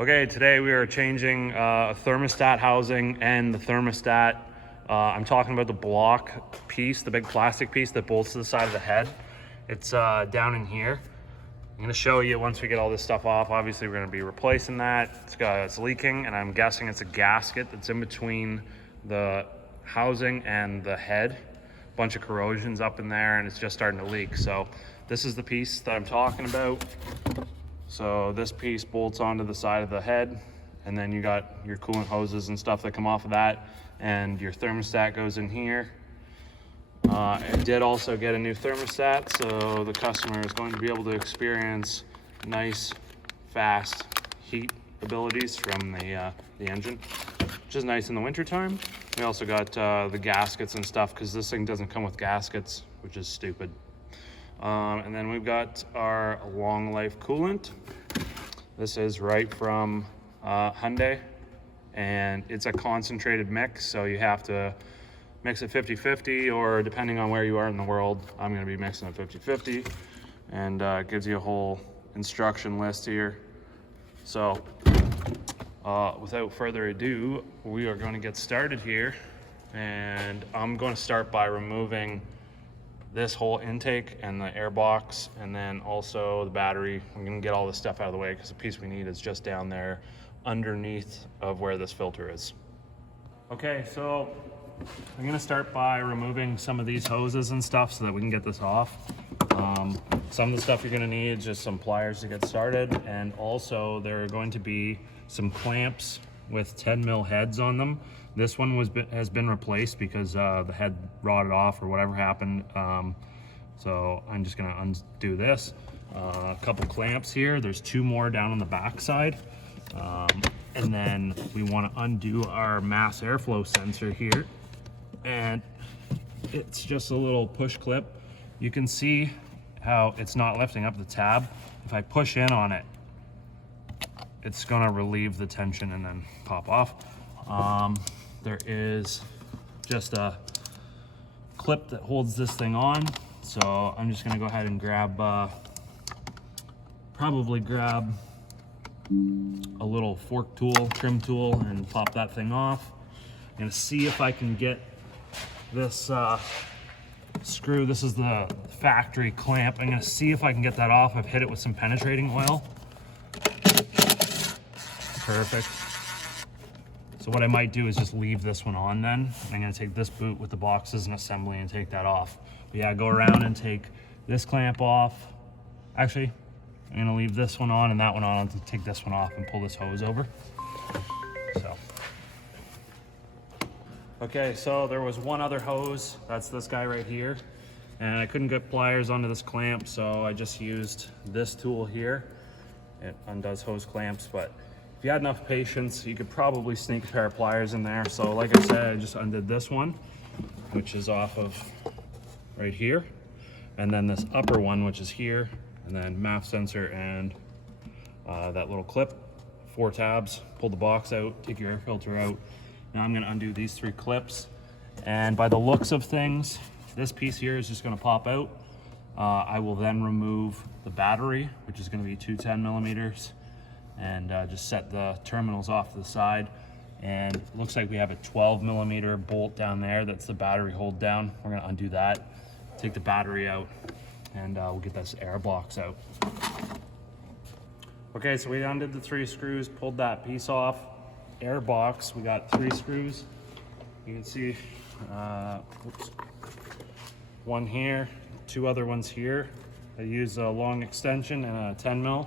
Okay, today we are changing a thermostat housing and the thermostat. I'm talking about the block piece, the big plastic piece that bolts to the side of the head. It's down in here. I'm gonna show you once we get all this stuff off. Obviously we're gonna be replacing that. It's leaking, and I'm guessing it's a gasket that's in between the housing and the head. Bunch of corrosions up in there, and it's just starting to leak. So this is the piece that I'm talking about. So this piece bolts onto the side of the head, and then you got your coolant hoses and stuff that come off of that, and your thermostat goes in here. I did also get a new thermostat, so the customer is going to be able to experience nice, fast heat abilities from the engine, which is nice in the winter time. We also got the gaskets and stuff, because this thing doesn't come with gaskets, which is stupid. And then we've got our long life coolant. This is right from Hyundai, and it's a concentrated mix, so you have to mix it 50-50, or depending on where you are in the world, I'm going to be mixing it 50-50, and it gives you a whole instruction list here. So without further ado, we are going to get started here, and I'm going to start by removing this whole intake and the air box, and then also the battery. I'm gonna get all this stuff out of the way because the piece we need is just down there underneath of where this filter is. Okay, so I'm gonna start by removing some of these hoses and stuff so that we can get this off. Some of the stuff you're gonna need is just some pliers to get started, and also there are going to be some clamps with 10 mil heads on them. This one has been replaced because the head rotted off or whatever happened. So I'm just gonna undo this. A couple clamps here. There's 2 more down on the back side. And then we wanna undo our mass airflow sensor here. And it's just a little push clip. You can see how it's not lifting up the tab. If I push in on it, it's gonna relieve the tension and then pop off. There is just a clip that holds this thing on. So I'm just gonna go ahead and probably grab a little fork tool, trim tool, and pop that thing off. I'm gonna see if I can get this screw. This is the factory clamp. I'm gonna see if I can get that off. I've hit it with some penetrating oil. Perfect. So what I might do is just leave this one on then. I'm gonna take this boot with the boxes and assembly and take that off. But yeah, go around and take this clamp off. Actually, I'm gonna leave this one on and that one on to take this one off and pull this hose over. So. Okay, so there was one other hose. That's this guy right here. And I couldn't get pliers onto this clamp, so I just used this tool here. It undoes hose clamps, but if you had enough patience, you could probably sneak a pair of pliers in there. So like I said, I just undid this one, which is off of right here. And then this upper one, which is here, and then MAF sensor and that little clip, 4 tabs, pull the box out, take your air filter out. Now I'm gonna undo these 3 clips. And by the looks of things, this piece here is just gonna pop out. I will then remove the battery, which is gonna be 2 10 millimeters. And just set the terminals off to the side. And it looks like we have a 12 millimeter bolt down there. That's the battery hold down. We're gonna undo that, take the battery out, and we'll get this air box out. Okay, so we undid the 3 screws, pulled that piece off. Air box, we got 3 screws. You can see, one here, 2 other ones here. I use a long extension and a 10 mil.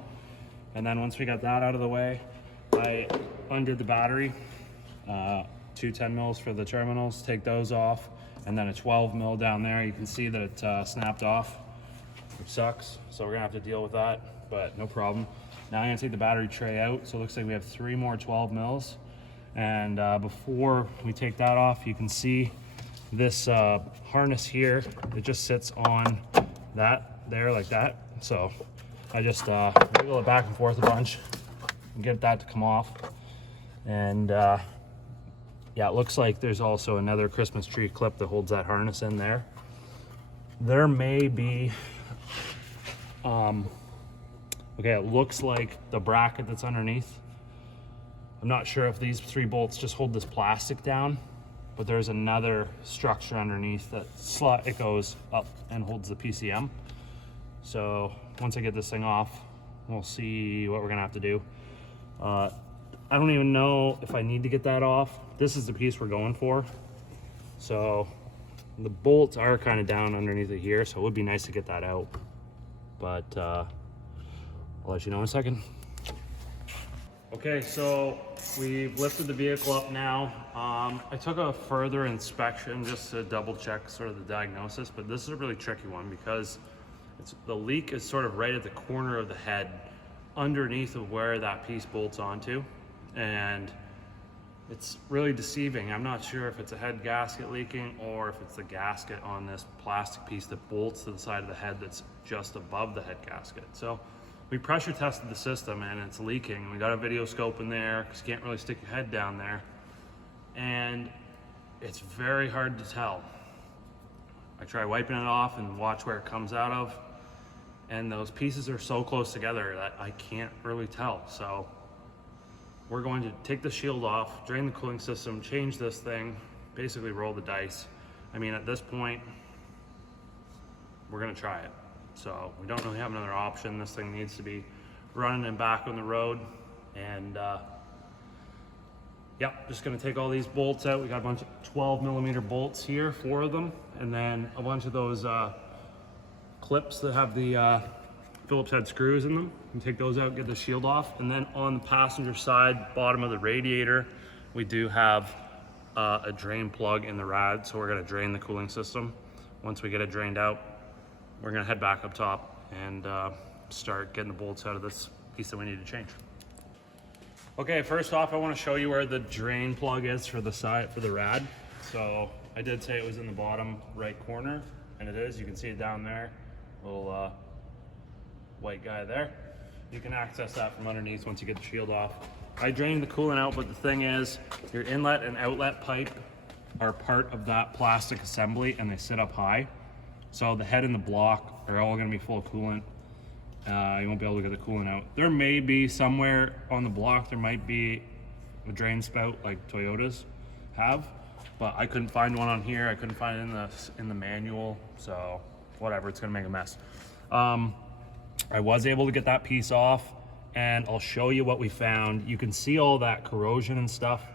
And then once we got that out of the way, I undid the battery, 2 10 mils for the terminals, take those off, and then a 12 mil down there. You can see that it snapped off, which sucks. So we're gonna have to deal with that, but no problem. Now I'm gonna take the battery tray out. So it looks like we have 3 more 12 mils. And before we take that off, you can see this harness here. It just sits on that there like that. So I just wiggle it back and forth a bunch and get that to come off. And yeah, it looks like there's also another Christmas tree clip that holds that harness in there. There may be Okay, it looks like the bracket that's underneath I'm not sure if these 3 bolts just hold this plastic down, but there's another structure underneath that it goes up and holds the PCM. So once I get this thing off, we'll see what we're gonna have to do. I don't even know if I need to get that off. This is the piece we're going for. So the bolts are kind of down underneath it here, so it would be nice to get that out. But I'll let you know in a second. Okay, so we've lifted the vehicle up now. I took a further inspection just to double check sort of the diagnosis, but this is a really tricky one because the leak is sort of right at the corner of the head underneath of where that piece bolts onto, and it's really deceiving. I'm not sure if it's a head gasket leaking or if it's the gasket on this plastic piece that bolts to the side of the head that's just above the head gasket. So we pressure tested the system and it's leaking. We got a video scope in there because you can't really stick your head down there. And it's very hard to tell. I try wiping it off and watch where it comes out of. And those pieces are so close together that I can't really tell. So we're going to take the shield off, drain the cooling system, change this thing, basically roll the dice. I mean, at this point, we're gonna try it. So we don't really have another option. This thing needs to be running and back on the road. And yep, just gonna take all these bolts out. We got a bunch of 12mm bolts here, 4 of them, and then a bunch of those clips that have the Phillips head screws in them. You take those out, get the shield off. And then on the passenger side, bottom of the radiator, we do have a drain plug in the rad. So we're gonna drain the cooling system. Once we get it drained out, we're gonna head back up top and start getting the bolts out of this piece that we need to change. Okay, first off, I wanna show you where the drain plug is for the side, for the rad. So I did say it was in the bottom right corner, and it is. You can see it down there, little white guy there. You can access that from underneath once you get the shield off. I drained the coolant out, but the thing is, your inlet and outlet pipe are part of that plastic assembly and they sit up high. So the head and the block are all gonna be full of coolant. You won't be able to get the coolant out. There may be somewhere on the block, there might be a drain spout like Toyotas have, but I couldn't find one on here. I couldn't find it in the manual, so whatever, it's gonna make a mess. I was able to get that piece off, and I'll show you what we found. You can see all that corrosion and stuff,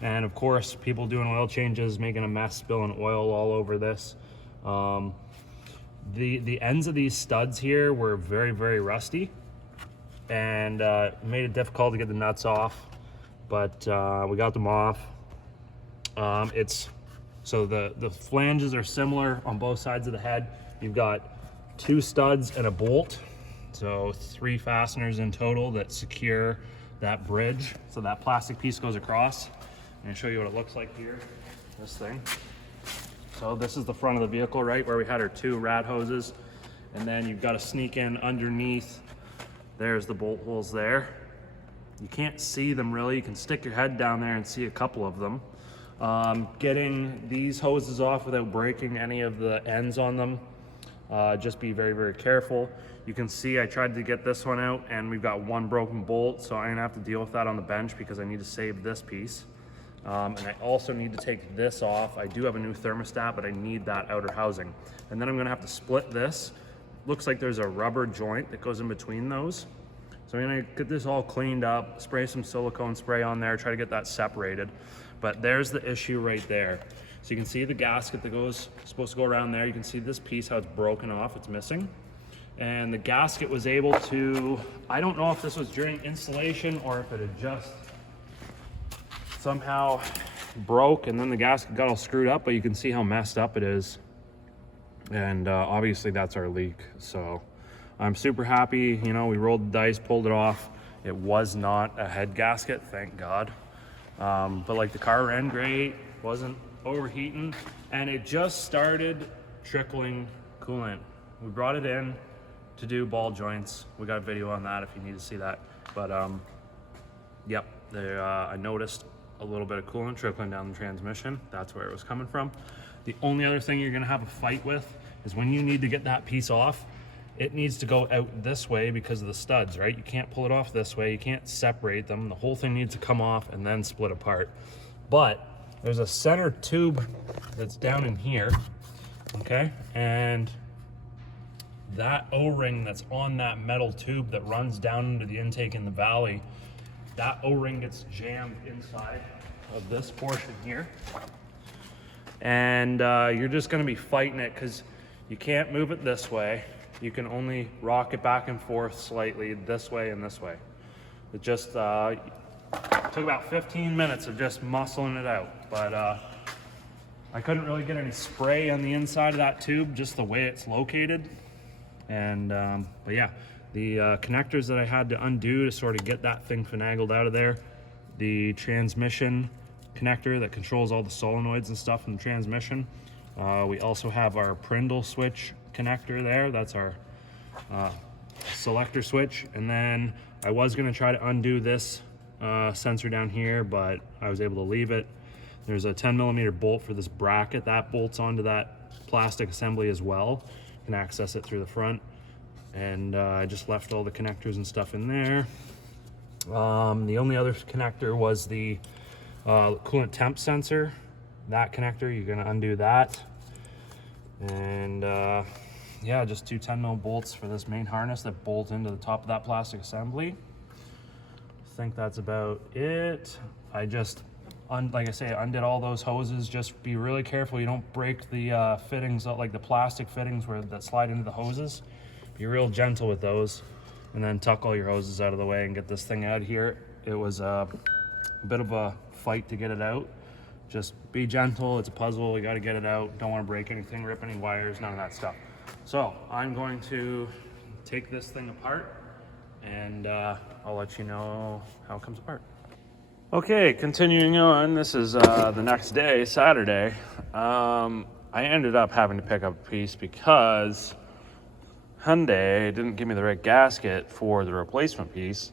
and of course people doing oil changes, making a mess, spilling oil all over this. The ends of these studs here were very, very rusty, and made it difficult to get the nuts off, but we got them off. So the flanges are similar on both sides of the head. You've got 2 studs and a bolt, so 3 fasteners in total that secure that bridge. So that plastic piece goes across. I'm gonna show you what it looks like here, this thing. So this is the front of the vehicle, right, where we had our 2 rad hoses. And then you've got to sneak in underneath. There's the bolt holes there. You can't see them really. You can stick your head down there and see a couple of them. Getting these hoses off without breaking any of the ends on them. Just be very, very careful. You can see I tried to get this one out and we've got 1 broken bolt, so I'm gonna have to deal with that on the bench because I need to save this piece. And I also need to take this off. I do have a new thermostat, but I need that outer housing. And then I'm gonna have to split this. Looks like there's a rubber joint that goes in between those. So I'm gonna get this all cleaned up, spray some silicone spray on there, try to get that separated. But there's the issue right there. So you can see the gasket that goes, supposed to go around there. You can see this piece, how it's broken off, it's missing. And the gasket was able to, I don't know if this was during installation or if it had just somehow broke and then the gasket got all screwed up, but you can see how messed up it is. And obviously that's our leak. So I'm super happy, you know, we rolled the dice, pulled it off. It was not a head gasket, thank God. But like the car ran great, wasn't overheating, and it just started trickling coolant. We brought it in to do ball joints. We got a video on that if you need to see that. But yep, I noticed a little bit of coolant trickling down the transmission. That's where it was coming from. The only other thing you're gonna have a fight with is when you need to get that piece off it needs to go out this way because of the studs, right? You can't pull it off this way. You can't separate them. The whole thing needs to come off and then split apart. But there's a center tube that's down in here, okay? And that O-ring that's on that metal tube that runs down into the intake in the valley, that O-ring gets jammed inside of this portion here. And you're just gonna be fighting it because you can't move it this way. You can only rock it back and forth slightly this way and this way. It just took about 15 minutes of just muscling it out, but I couldn't really get any spray on the inside of that tube, just the way it's located. And but yeah, the connectors that I had to undo to sort of get that thing finagled out of there, the transmission connector that controls all the solenoids and stuff in the transmission. We also have our Prindle switch connector there. That's our selector switch. And then I was gonna try to undo this sensor down here, but I was able to leave it. There's a 10mm bolt for this bracket that bolts onto that plastic assembly as well. You can access it through the front. And I just left all the connectors and stuff in there. The only other connector was the coolant temp sensor. That connector, you're gonna undo that. And yeah, just two 10mm bolts for this main harness that bolt into the top of that plastic assembly. I think that's about it. I just, like I say, undid all those hoses. Just be really careful you don't break the fittings, like the plastic fittings that slide into the hoses. Be real gentle with those, and then tuck all your hoses out of the way and get this thing out here. It was a bit of a fight to get it out. Just be gentle, it's a puzzle, you gotta get it out. Don't wanna break anything, rip any wires, none of that stuff. So I'm going to take this thing apart, and I'll let you know how it comes apart. Okay, continuing on, this is the next day, Saturday. I ended up having to pick up a piece because Hyundai didn't give me the right gasket for the replacement piece,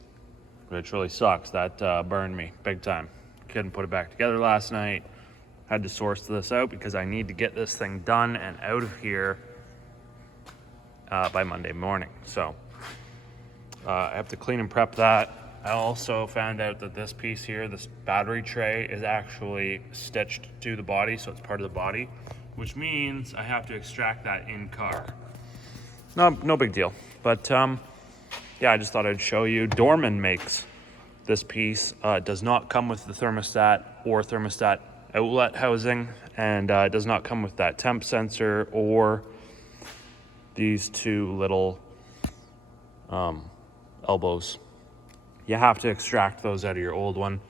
which really sucks. That burned me big time. Couldn't put it back together last night. Had to source this out because I need to get this thing done and out of here by Monday morning. So I have to clean and prep that. I also found out that this piece here, this battery tray, is actually stitched to the body, so it's part of the body, which means I have to extract that in car. No big deal. But yeah, I just thought I'd show you. Dorman makes this piece. It does not come with the thermostat or thermostat outlet housing, and it does not come with that temp sensor or these two little elbows. You have to extract those out of your old one,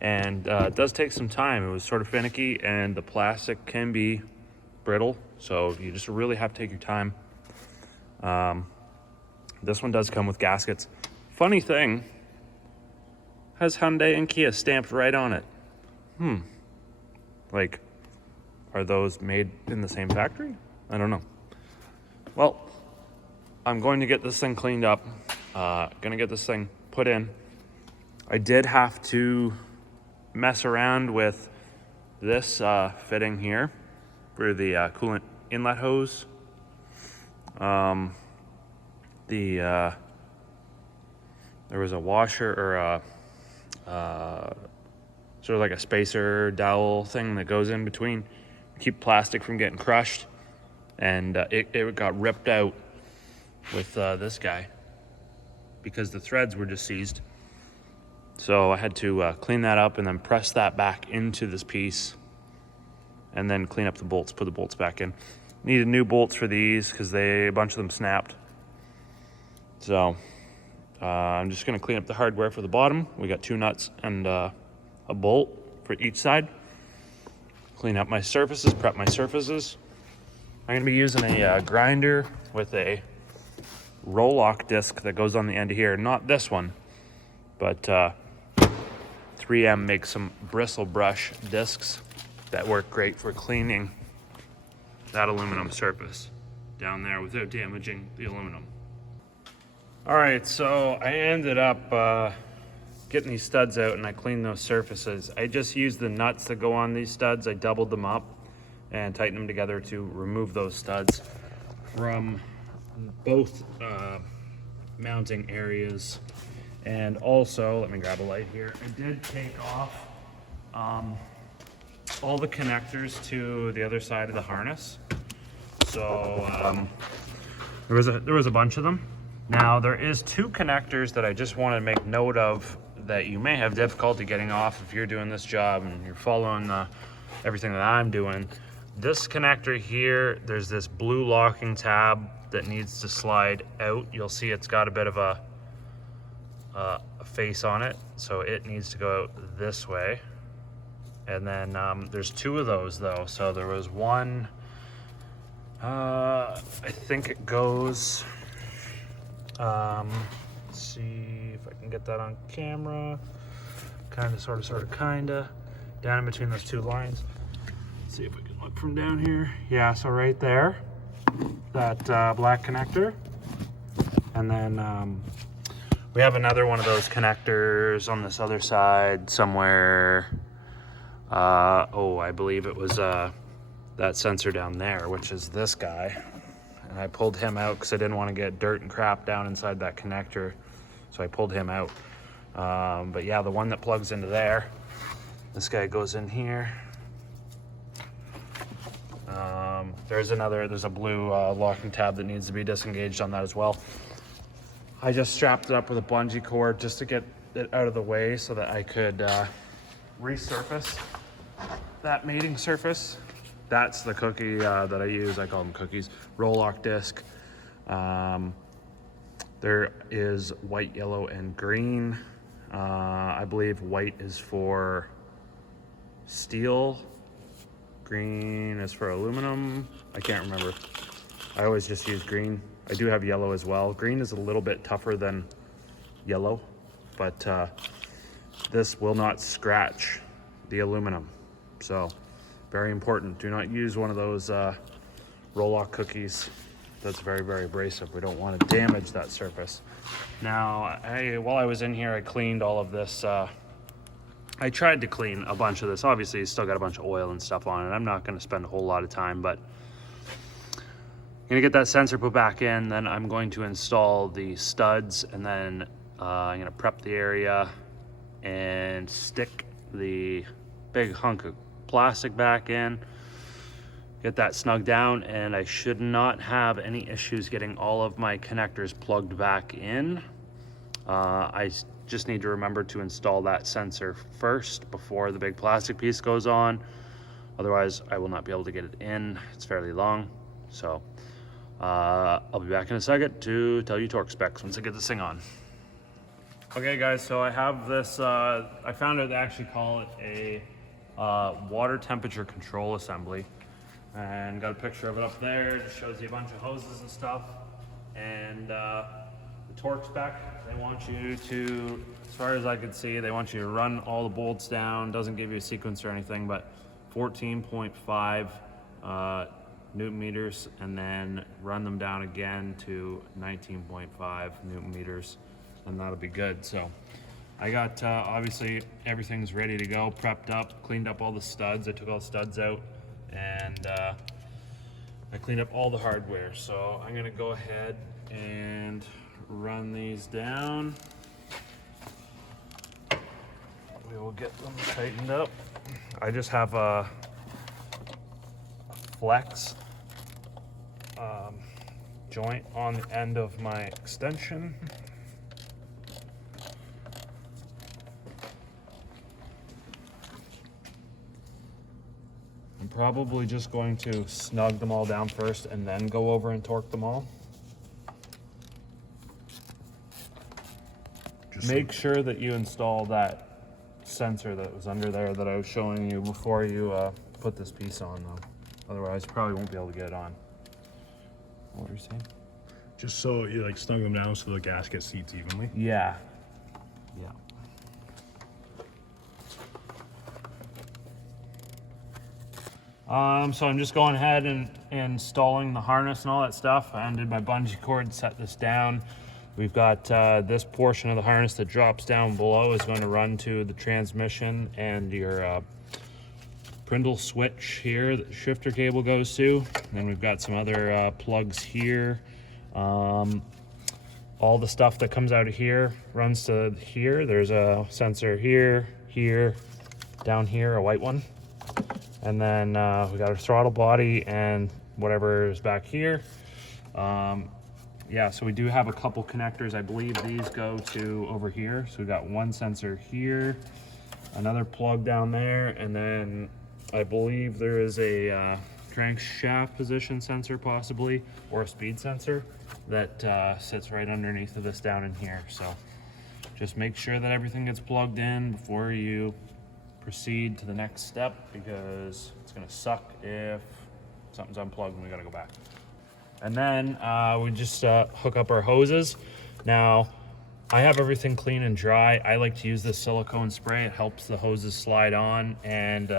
and it does take some time. It was sort of finicky, and the plastic can be brittle, so you just really have to take your time. This one does come with gaskets. Funny thing, has Hyundai and Kia stamped right on it. Like, are those made in the same factory? I don't know. Well, I'm going to get this thing cleaned up. Gonna get this thing put in. I did have to mess around with this fitting here for the coolant inlet hose. There was a washer or sort of like a spacer dowel thing that goes in between to keep plastic from getting crushed, and it got ripped out with this guy because the threads were just seized. So I had to clean that up and then press that back into this piece, and then clean up the bolts, put the bolts back in. Needed new bolts for these because a bunch of them snapped. So I'm just gonna clean up the hardware for the bottom. We got 2 nuts and a bolt for each side. Clean up my surfaces, prep my surfaces. I'm gonna be using a grinder with a roll-lock disc that goes on the end of here. Not this one, but 3M makes some bristle brush discs that work great for cleaning that aluminum surface down there without damaging the aluminum. All right, so I ended up getting these studs out, and I cleaned those surfaces. I just used the nuts that go on these studs. I doubled them up and tightened them together to remove those studs from both mounting areas. And also, let me grab a light here. I did take off all the connectors to the other side of the harness. So there was a bunch of them. Now there is 2 connectors that I just want to make note of that you may have difficulty getting off if you're doing this job and you're following everything that I'm doing. This connector here, there's this blue locking tab that needs to slide out. You'll see it's got a bit of a face on it, so it needs to go out this way. And then there's 2 of those though. So there was one, I think it goes, let's see if I can get that on camera. Kinda, sorta, kinda. Down in between those 2 lines. Let's see if we can look from down here. Yeah, so right there, that black connector. And then we have another one of those connectors on this other side somewhere. I believe it was that sensor down there, which is this guy. And I pulled him out because I didn't want to get dirt and crap down inside that connector. So I pulled him out. But yeah, the one that plugs into there, this guy goes in here. There's a blue locking tab that needs to be disengaged on that as well. I just strapped it up with a bungee cord just to get it out of the way so that I could resurface that mating surface. That's the cookie that I use. I call them cookies. Roll lock disc. There is white, yellow, and green. I believe white is for steel. Green is for aluminum. I can't remember. I always just use green. I do have yellow as well. Green is a little bit tougher than yellow, but this will not scratch the aluminum. So very important. Do not use one of those roll-lock cookies. That's very, very abrasive. We don't want to damage that surface. Now, while I was in here, I cleaned all of this. I tried to clean a bunch of this. Obviously, it's still got a bunch of oil and stuff on it. I'm not going to spend a whole lot of time, but I'm going to get that sensor put back in. Then I'm going to install the studs, and then I'm going to prep the area and stick the big hunk of plastic back in, get that snug down, and I should not have any issues getting all of my connectors plugged back in. I just need to remember to install that sensor first before the big plastic piece goes on. Otherwise, I will not be able to get it in. It's fairly long. So I'll be back in a second to tell you torque specs once I get this thing on. Okay guys, so I have this, I found out they actually call it a water temperature control assembly. And got a picture of it up there. It just shows you a bunch of hoses and stuff. And the torque spec, they want you to, as far as I could see, they want you to run all the bolts down. Doesn't give you a sequence or anything, but 14.5 Newton meters, and then run them down again to 19.5 Newton meters, and that'll be good. So I got, obviously everything's ready to go, prepped up, cleaned up all the studs. I took all the studs out, and I cleaned up all the hardware. So I'm gonna go ahead and run these down. We will get them tightened up. I just have a flex joint on the end of my extension. I'm probably just going to snug them all down first and then go over and torque them all. Make sure that you install that sensor that was under there that I was showing you before you put this piece on though. Otherwise you probably won't be able to get it on. What were you saying? Just so you like snug them down so the gasket seats evenly. Yeah. Yeah. So I'm just going ahead and installing the harness and all that stuff. I undid my bungee cord, set this down. We've got this portion of the harness that drops down below is going to run to the transmission and your Prindle switch here that the shifter cable goes to. And then we've got some other plugs here. All the stuff that comes out of here runs to here. There's a sensor here, here, down here, a white one. And then we got our throttle body and whatever is back here. Yeah, so we do have a couple connectors. I believe these go to over here. So we got one sensor here, another plug down there, and then I believe there is a crankshaft position sensor possibly, or a speed sensor that sits right underneath of this down in here. So just make sure that everything gets plugged in before you proceed to the next step, because it's gonna suck if something's unplugged and we gotta go back. And then we just hook up our hoses. Now, I have everything clean and dry. I like to use this silicone spray. It helps the hoses slide on and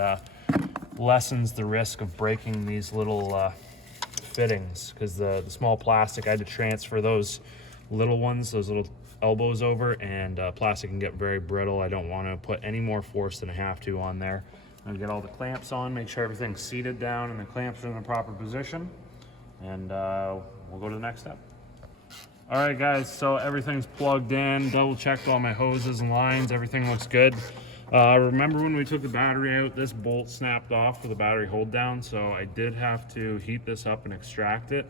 lessens the risk of breaking these little fittings, because the small plastic, I had to transfer those little ones, those little elbows over, and plastic can get very brittle. I don't want to put any more force than I have to on there. I'm gonna get all the clamps on, make sure everything's seated down and the clamps are in the proper position, and we'll go to the next step. All right guys, so everything's plugged in, double checked all my hoses and lines, everything looks good. Remember when we took the battery out, this bolt snapped off for the battery hold down, so I did have to heat this up and extract it.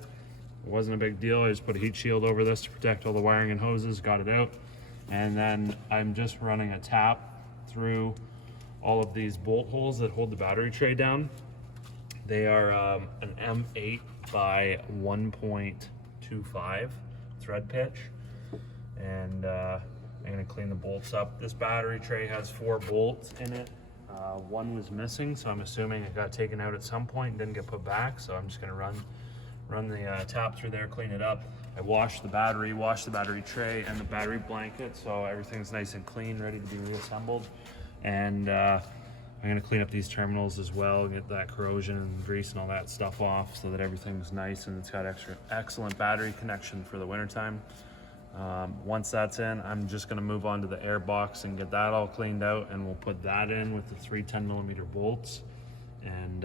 It wasn't a big deal. I just put a heat shield over this to protect all the wiring and hoses, got it out. And then I'm just running a tap through all of these bolt holes that hold the battery tray down. They are an M8 by 1.25 thread pitch. And I'm gonna clean the bolts up. This battery tray has 4 bolts in it. One was missing, so I'm assuming it got taken out at some point and didn't get put back. So I'm just gonna run the tap through there, clean it up. I washed the battery tray and the battery blanket, so everything's nice and clean, ready to be reassembled. And I'm gonna clean up these terminals as well, get that corrosion and grease and all that stuff off so that everything's nice and it's got excellent battery connection for the wintertime. Once that's in, I'm just gonna move on to the air box and get that all cleaned out, and we'll put that in with the 3 10mm bolts. And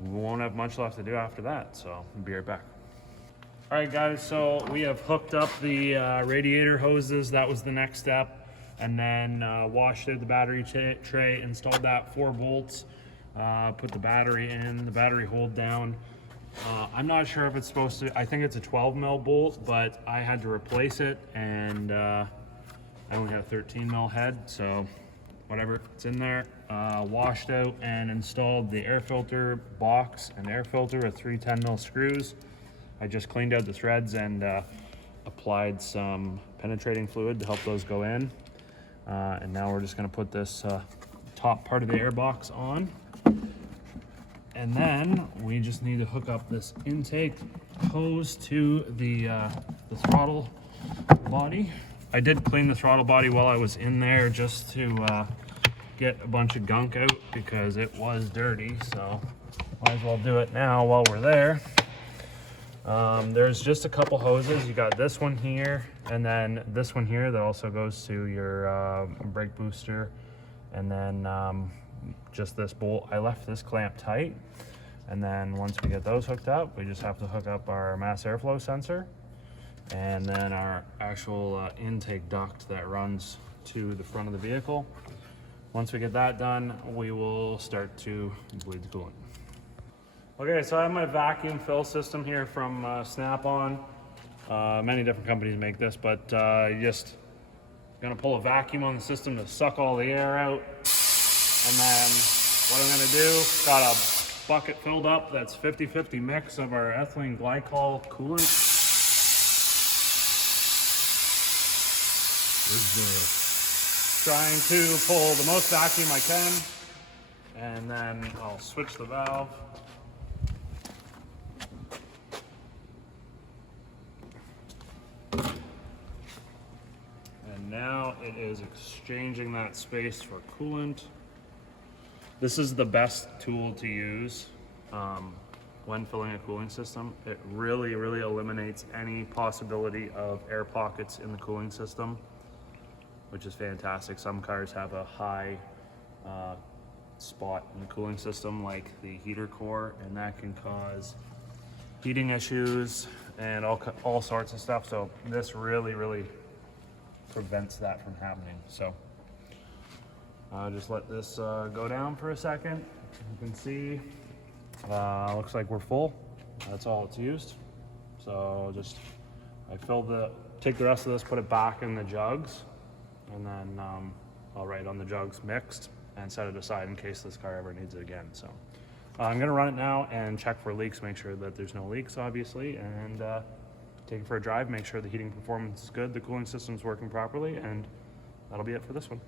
we won't have much left to do after that, so I'll be right back. All right guys, so we have hooked up the radiator hoses. That was the next step. And then washed out the battery tray, installed that 4 bolts, put the battery in, the battery hold down. I'm not sure if it's supposed to, I think it's a 12 mil bolt, but I had to replace it, and I only have a 13 mil head, so whatever, it's in there. Washed out and installed the air filter box and air filter with 3 10 mil screws. I just cleaned out the threads and applied some penetrating fluid to help those go in. And now we're just gonna put this top part of the air box on. And then we just need to hook up this intake hose to the throttle body. I did clean the throttle body while I was in there just to get a bunch of gunk out because it was dirty, so might as well do it now while we're there. There's just a couple hoses. You got this one here, and then this one here that also goes to your brake booster, and then just this bolt. I left this clamp tight, and then once we get those hooked up, we just have to hook up our mass airflow sensor, and then our actual intake duct that runs to the front of the vehicle. Once we get that done, we will start to bleed the coolant. Okay, so I have my vacuum fill system here from Snap-on. Many different companies make this, but you just gonna pull a vacuum on the system to suck all the air out. And then what I'm gonna do, got a bucket filled up that's 50-50 mix of our ethylene glycol coolant. Trying to pull the most vacuum I can, and then I'll switch the valve. And now it is exchanging that space for coolant. This is the best tool to use when filling a cooling system. It really eliminates any possibility of air pockets in the cooling system, which is fantastic. Some cars have a high spot in the cooling system, like the heater core, and that can cause heating issues and all sorts of stuff. So this really prevents that from happening. So I'll just let this go down for a second. You can see, looks like we're full. That's all it's used. So just, take the rest of this, put it back in the jugs, and then I'll write on the jugs mixed and set it aside in case this car ever needs it again. So I'm gonna run it now and check for leaks, make sure that there's no leaks, obviously, and take it for a drive, make sure the heating performance is good, the cooling system's working properly, and that'll be it for this one.